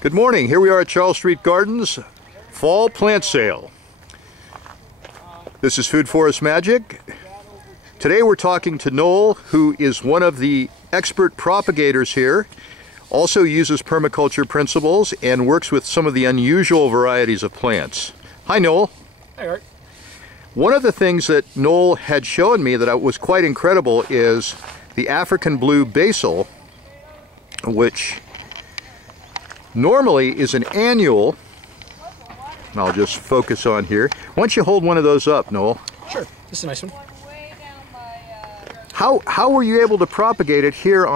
Good morning. Here we are at Charles Street Gardens Fall Plant Sale. This is Food Forest Magic. Today we're talking to Noel, who is one of the expert propagators here, also uses permaculture principles, and works with some of the unusual varieties of plants. Hi, Noel. Hi, Art. One of the things that Noel had shown me that was quite incredible is the African Blue Basil, which normally is an annual. And I'll just focus on here. Why don't you hold one of those up, Noel? Sure. This is a nice one. How were you able to propagate it here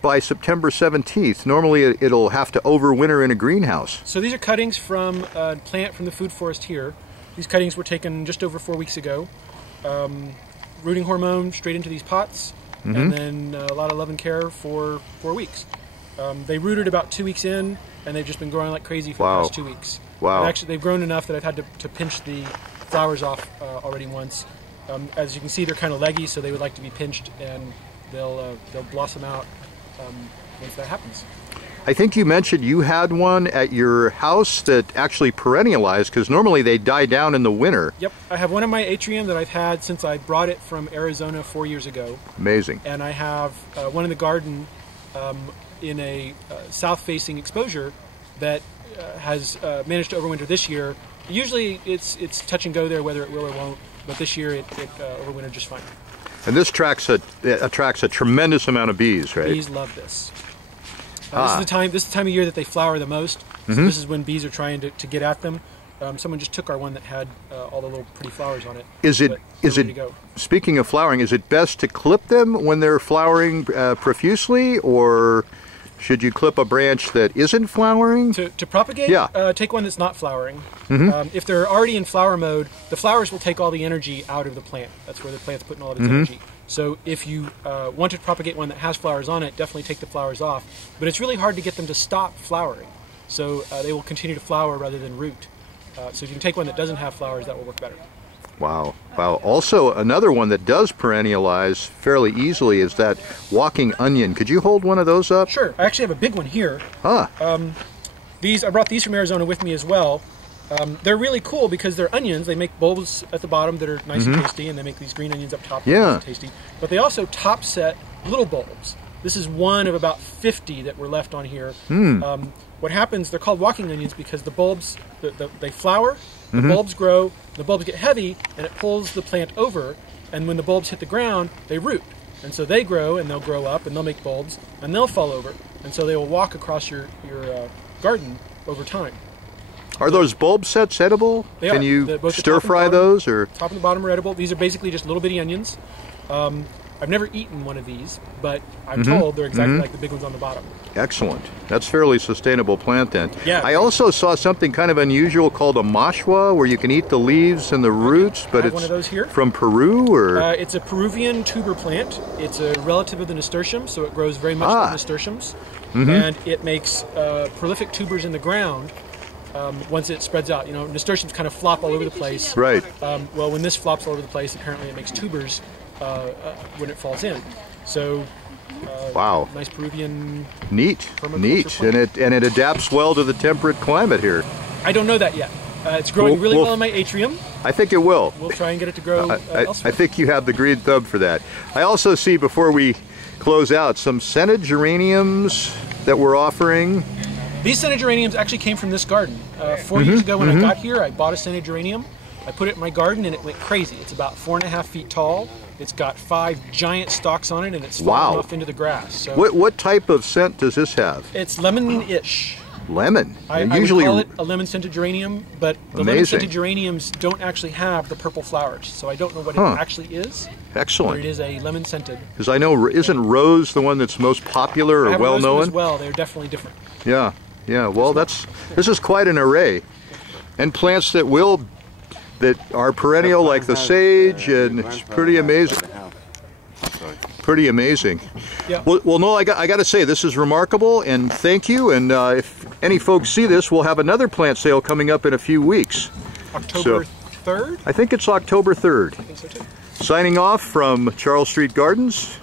by September 17th? Normally it'll have to overwinter in a greenhouse. So these are cuttings from a plant from the food forest here. These cuttings were taken just over 4 weeks ago. Rooting hormone straight into these pots, and then a lot of love and care for 4 weeks. They rooted about 2 weeks in, and they've just been growing like crazy for the past 2 weeks. Wow. And actually, they've grown enough that I've had to pinch the flowers off already once. As you can see, they're kind of leggy, so they would like to be pinched, and they'll blossom out once that happens. I think you mentioned you had one at your house that actually perennialized, because normally they die down in the winter. Yep, I have one in my atrium that I've had since I brought it from Arizona 4 years ago. Amazing. And I have one in the garden in a south-facing exposure that has managed to overwinter this year. Usually it's touch and go there whether it will or won't, but this year it overwintered just fine. And this attracts a tremendous amount of bees, right? Bees love this. This is the time of year that they flower the most. So this is when bees are trying to get at them. Someone just took our one that had all the little pretty flowers on it. Is it speaking of flowering, is it best to clip them when they're flowering profusely, or should you clip a branch that isn't flowering? To propagate, take one that's not flowering. If they're already in flower mode, the flowers will take all the energy out of the plant. That's where the plant's putting all of its energy. So if you want to propagate one that has flowers on it, definitely take the flowers off. But it's really hard to get them to stop flowering. So they will continue to flower rather than root. So if you can take one that doesn't have flowers, that will work better. Wow. Wow. Also, another one that does perennialize fairly easily is that walking onion. Could you hold one of those up? Sure. I actually have a big one here. Ah. I brought these from Arizona with me as well. They're really cool because they're onions. They make bulbs at the bottom that are nice and tasty, and they make these green onions up top that are nice and tasty. But they also top set little bulbs. This is one of about 50 that were left on here. What happens, they're called walking onions because the bulbs, they flower, the bulbs grow, the bulbs get heavy, and it pulls the plant over, and when the bulbs hit the ground, they root. And so they grow, and they'll grow up, and they'll make bulbs, and they'll fall over. And so they will walk across your garden over time. Are those bulb sets edible? They Can are. you stir fry those? Or top and the bottom are edible. These are basically just little bitty onions. I've never eaten one of these, but I'm told they're exactly like the big ones on the bottom. Excellent. That's fairly sustainable plant then. Yeah. I also saw something kind of unusual called a Mashua, where you can eat the leaves and the roots, but I have one of those here. From Peru, or? It's a Peruvian tuber plant. It's a relative of the nasturtium, so it grows very much like nasturtiums. And it makes prolific tubers in the ground once it spreads out. You know, nasturtiums kind of flop all over the place. Right. Well, when this flops all over the place, apparently it makes tubers when it falls in. So, wow, nice Peruvian. Neat, and it adapts well to the temperate climate here. I don't know that yet. It's growing really well in my atrium. I think it will. We'll try and get it to grow elsewhere. I think you have the green thumb for that. I also see, before we close out, some scented geraniums that we're offering. These scented geraniums actually came from this garden. 4 years ago when I got here, I bought a scented geranium. I put it in my garden and it went crazy. It's about 4.5 feet tall. It's got 5 giant stalks on it, and it's falling off into the grass. So what type of scent does this have? It's lemon-ish. Lemon? I usually call it a lemon-scented geranium, but the lemon-scented geraniums don't actually have the purple flowers, so I don't know what it actually is. Excellent. But it is a lemon-scented. Because I know, isn't rose the one that's most popular or well-known? As well, they're definitely different. Yeah, yeah. Well, this is quite an array, and plants that are perennial, like the sage, and it's pretty amazing. Pretty amazing. Yeah. Well, Noel, I got to say, this is remarkable, and thank you. And if any folks see this, we'll have another plant sale coming up in a few weeks. October 3rd? I think it's October 3rd. I think so too. Signing off from Charles Street Gardens.